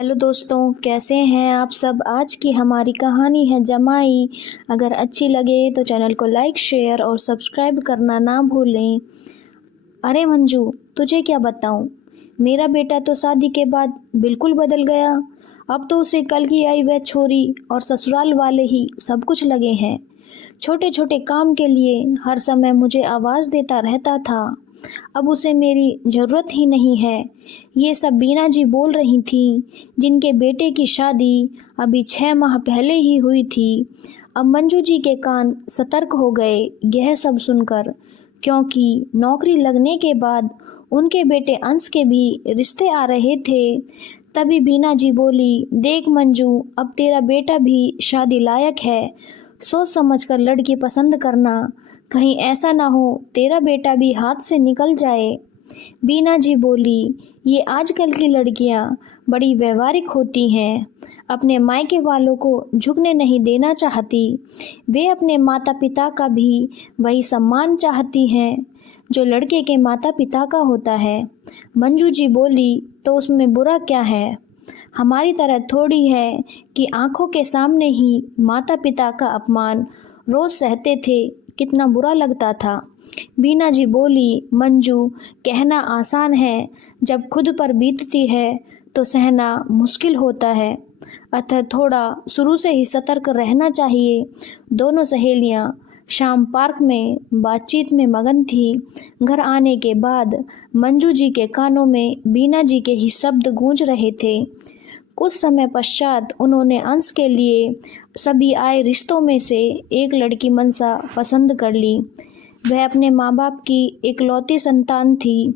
Hello दोस्तों, कैसे हैं आप सब। आज की हमारी कहानी है जमाई। अगर अच्छी लगे तो चैनल को लाइक शेयर और सब्सक्राइब करना ना भूलें। अरे मंजू, तुझे क्या बताऊं, मेरा बेटा तो शादी के बाद बिल्कुल बदल गया। अब तो उसे कल की आई वह छोरी और ससुराल वाले ही सब कुछ लगे हैं। छोटे छोटे काम के लिए हर समय मुझे आवाज़ देता रहता था। अब उसे मेरी ज़रूरत ही नहीं है। ये सब बीना जी बोल रही थीं, जिनके बेटे की शादी अभी 6 माह पहले ही हुई थी। अब मंजू जी के कान सतर्क हो गए यह सब सुनकर, क्योंकि नौकरी लगने के बाद उनके बेटे अंश के भी रिश्ते आ रहे थे। तभी बीना जी बोली, देख मंजू, अब तेरा बेटा भी शादी लायक है। सोच समझ कर लड़की पसंद करना, कहीं ऐसा ना हो तेरा बेटा भी हाथ से निकल जाए। बीना जी बोली, ये आजकल की लड़कियां बड़ी व्यवहारिक होती हैं, अपने मायके वालों को झुकने नहीं देना चाहती। वे अपने माता पिता का भी वही सम्मान चाहती हैं जो लड़के के माता पिता का होता है। मंजू जी बोली, तो उसमें बुरा क्या है। हमारी तरह थोड़ी है कि आंखों के सामने ही माता पिता का अपमान रोज सहते थे, कितना बुरा लगता था। बीना जी बोली, मंजू, कहना आसान है, जब खुद पर बीतती है तो सहना मुश्किल होता है। अतः थोड़ा शुरू से ही सतर्क रहना चाहिए। दोनों सहेलियां शाम पार्क में बातचीत में मगन थी। घर आने के बाद मंजू जी के कानों में बीना जी के ही शब्द गूंज रहे थे। कुछ समय पश्चात उन्होंने अंश के लिए सभी आए रिश्तों में से एक लड़की मनसा पसंद कर ली। वह अपने माँ बाप की इकलौती संतान थी।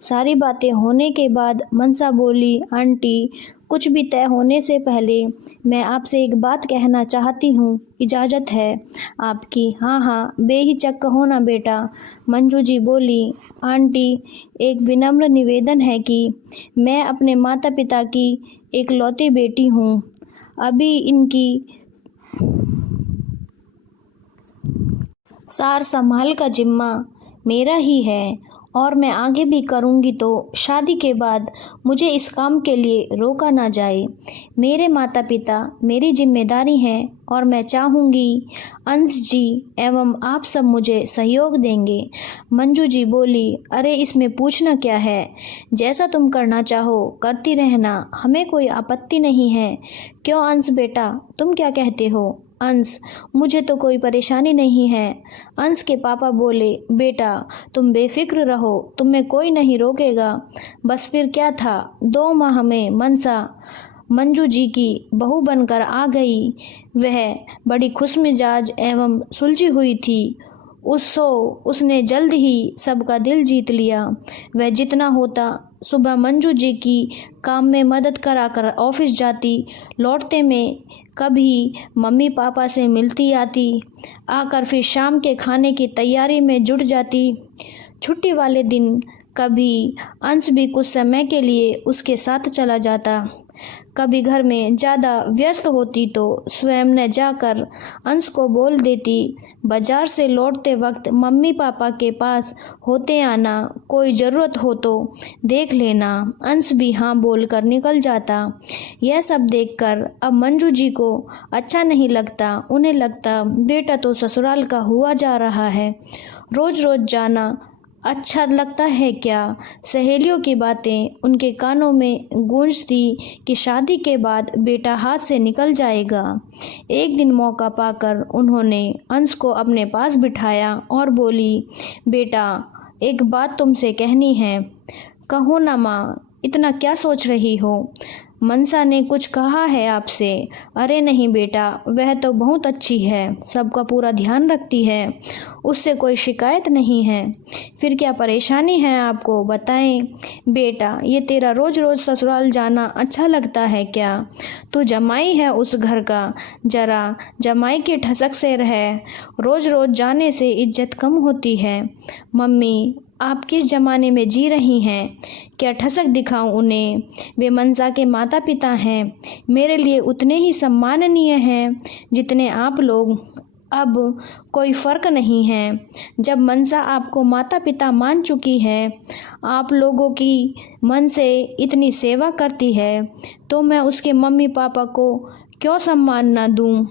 सारी बातें होने के बाद मनसा बोली, आंटी, कुछ भी तय होने से पहले मैं आपसे एक बात कहना चाहती हूँ, इजाज़त है आपकी। हाँ हाँ, बेहिचक कहो ना बेटा। मंजू जी बोली, आंटी, एक विनम्र निवेदन है कि मैं अपने माता पिता की इकलौती बेटी हूँ। अभी इनकी सार संभाल का जिम्मा मेरा ही है और मैं आगे भी करूँगी, तो शादी के बाद मुझे इस काम के लिए रोका ना जाए। मेरे माता पिता मेरी जिम्मेदारी हैं और मैं चाहूँगी अंश जी एवं आप सब मुझे सहयोग देंगे। मंजू जी बोली, अरे इसमें पूछना क्या है, जैसा तुम करना चाहो करती रहना, हमें कोई आपत्ति नहीं है। क्यों अंश बेटा, तुम क्या कहते हो। अंश, मुझे तो कोई परेशानी नहीं है। अंश के पापा बोले, बेटा तुम बेफिक्र रहो, तुम्हें कोई नहीं रोकेगा। बस फिर क्या था, 2 माह में मनसा मंजू जी की बहू बनकर आ गई। वह बड़ी खुशमिजाज एवं सुलझी हुई थी। उसने जल्द ही सबका दिल जीत लिया। वह जितना होता सुबह मंजू जी की काम में मदद कराकर ऑफिस जाती, लौटते में कभी मम्मी पापा से मिलती आती, आकर फिर शाम के खाने की तैयारी में जुट जाती। छुट्टी वाले दिन कभी अंश भी कुछ समय के लिए उसके साथ चला जाता। कभी घर में ज़्यादा व्यस्त होती तो स्वयं न जाकर अंश को बोल देती, बाजार से लौटते वक्त मम्मी पापा के पास होते आना, कोई ज़रूरत हो तो देख लेना। अंश भी हाँ बोलकर निकल जाता। यह सब देखकर अब मंजू जी को अच्छा नहीं लगता। उन्हें लगता बेटा तो ससुराल का हुआ जा रहा है, रोज़ रोज़ जाना अच्छा लगता है क्या। सहेलियों की बातें उनके कानों में गूंजती कि शादी के बाद बेटा हाथ से निकल जाएगा। एक दिन मौका पाकर उन्होंने अंश को अपने पास बिठाया और बोली, बेटा एक बात तुमसे कहनी है। कहो ना माँ, इतना क्या सोच रही हो। मनसा ने कुछ कहा है आपसे। अरे नहीं बेटा, वह तो बहुत अच्छी है, सबका पूरा ध्यान रखती है, उससे कोई शिकायत नहीं है। फिर क्या परेशानी है आपको, बताएं। बेटा ये तेरा रोज़ रोज़ ससुराल जाना अच्छा लगता है क्या। तू जमाई है उस घर का, जरा जमाई के ठसक से रह। रोज़ रोज़ जाने से इज्जत कम होती है। मम्मी, आप किस ज़माने में जी रही हैं, क्या ठसक दिखाऊं उन्हें। वे मनसा के माता पिता हैं, मेरे लिए उतने ही सम्माननीय हैं जितने आप लोग। अब कोई फ़र्क नहीं है। जब मनसा आपको माता पिता मान चुकी है, आप लोगों की मन से इतनी सेवा करती है, तो मैं उसके मम्मी पापा को क्यों सम्मान ना दूं?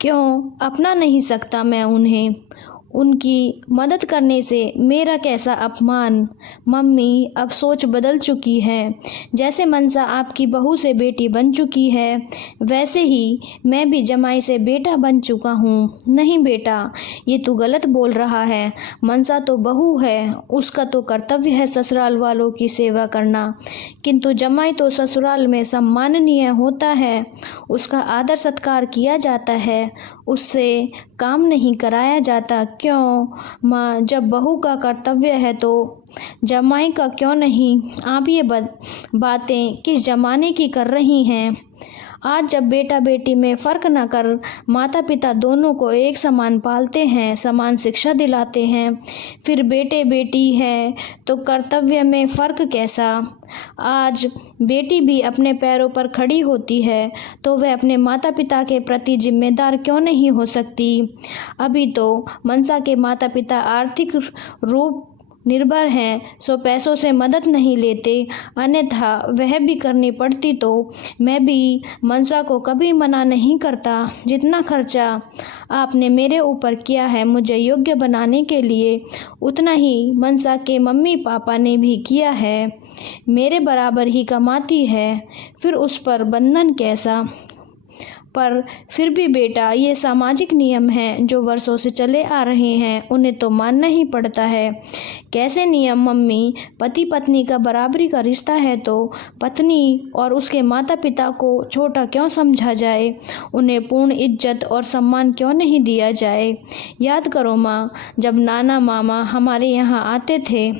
क्यों अपना नहीं सकता मैं उन्हें? उनकी मदद करने से मेरा कैसा अपमान? मम्मी अब सोच बदल चुकी है। जैसे मनसा आपकी बहू से बेटी बन चुकी है, वैसे ही मैं भी जमाई से बेटा बन चुका हूँ। नहीं बेटा, ये तू गलत बोल रहा है। मनसा तो बहू है, उसका तो कर्तव्य है ससुराल वालों की सेवा करना, किंतु जमाई तो ससुराल में सम्माननीय होता है, उसका आदर सत्कार किया जाता है, उससे काम नहीं कराया जाता। क्यों माँ, जब बहू का कर्तव्य है तो जमाई का क्यों नहीं? आप ये बातें किस जमाने की कर रही हैं? आज जब बेटा बेटी में फ़र्क न कर माता पिता दोनों को एक समान पालते हैं, समान शिक्षा दिलाते हैं, फिर बेटे बेटी है तो कर्तव्य में फ़र्क कैसा? आज बेटी भी अपने पैरों पर खड़ी होती है तो वह अपने माता पिता के प्रति जिम्मेदार क्यों नहीं हो सकती? अभी तो मनसा के माता पिता आर्थिक रूप निर्भर हैं, सो पैसों से मदद नहीं लेते, अन्यथा वह भी करनी पड़ती तो मैं भी मनसा को कभी मना नहीं करता। जितना खर्चा आपने मेरे ऊपर किया है मुझे योग्य बनाने के लिए, उतना ही मनसा के मम्मी पापा ने भी किया है। मेरे बराबर ही कमाती है, फिर उस पर बंधन कैसा? पर फिर भी बेटा, ये सामाजिक नियम हैं जो वर्षों से चले आ रहे हैं, उन्हें तो मानना ही पड़ता है। कैसे नियम मम्मी? पति पत्नी का बराबरी का रिश्ता है तो पत्नी और उसके माता पिता को छोटा क्यों समझा जाए? उन्हें पूर्ण इज्जत और सम्मान क्यों नहीं दिया जाए? याद करो माँ, जब नाना मामा हमारे यहाँ आते थे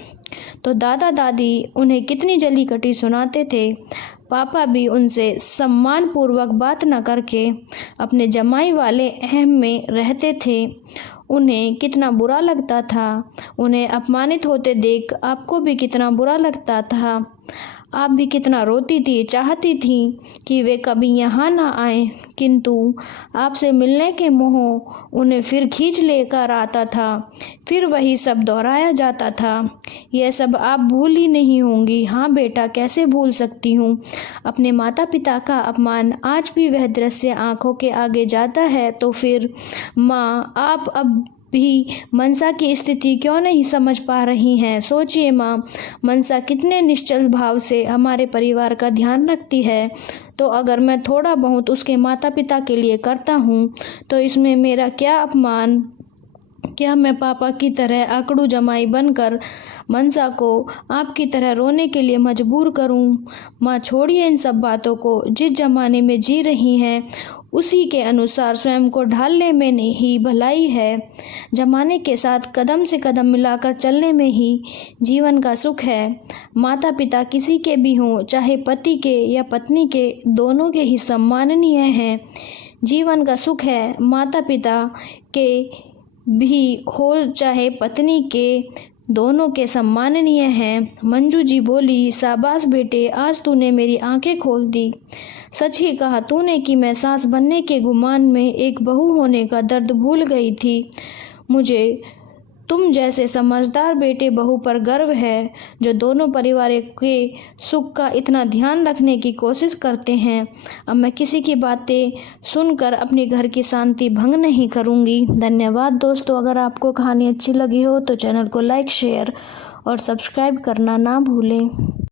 तो दादा दादी उन्हें कितनी जली कटी सुनाते थे। पापा भी उनसे सम्मान पूर्वक बात न करके अपने जमाई वाले अहम में रहते थे। उन्हें कितना बुरा लगता था। उन्हें अपमानित होते देख आपको भी कितना बुरा लगता था। आप भी कितना रोती थी, चाहती थी कि वे कभी यहाँ ना आए, किंतु आपसे मिलने के मोह उन्हें फिर खींच लेकर आता था। फिर वही सब दोहराया जाता था। यह सब आप भूल ही नहीं होंगी। हाँ बेटा, कैसे भूल सकती हूँ? अपने माता पिता का अपमान, आज भी वह दृश्य आंखों के आगे जाता है। तो फिर माँ, आप अब भी मनसा की स्थिति क्यों नहीं समझ पा रही हैं? सोचिए माँ, मनसा कितने निश्चल भाव से हमारे परिवार का ध्यान रखती है, तो अगर मैं थोड़ा बहुत उसके माता पिता के लिए करता हूँ तो इसमें मेरा क्या अपमान? क्या मैं पापा की तरह आकड़ू जमाई बनकर मनसा को आपकी तरह रोने के लिए मजबूर करूं? माँ, छोड़िए इन सब बातों को। जिस जमाने में जी रही हैं उसी के अनुसार स्वयं को ढालने में ही भलाई है। जमाने के साथ कदम से कदम मिलाकर चलने में ही जीवन का सुख है। माता पिता किसी के भी हों, चाहे पति के या पत्नी के, दोनों के ही सम्माननीय हैं। जीवन का सुख है। माता पिता के भी हो चाहे पत्नी के, दोनों के सम्माननीय हैं। मंजू जी बोली, शाबाश बेटे, आज तूने मेरी आंखें खोल दी। सच ही कहा तूने कि मैं सास बनने के गुमान में एक बहू होने का दर्द भूल गई थी। मुझे तुम जैसे समझदार बेटे बहू पर गर्व है, जो दोनों परिवार के सुख का इतना ध्यान रखने की कोशिश करते हैं। अब मैं किसी की बातें सुनकर अपने घर की शांति भंग नहीं करूंगी। धन्यवाद दोस्तों। अगर आपको कहानी अच्छी लगी हो तो चैनल को लाइक, शेयर और सब्सक्राइब करना ना भूलें।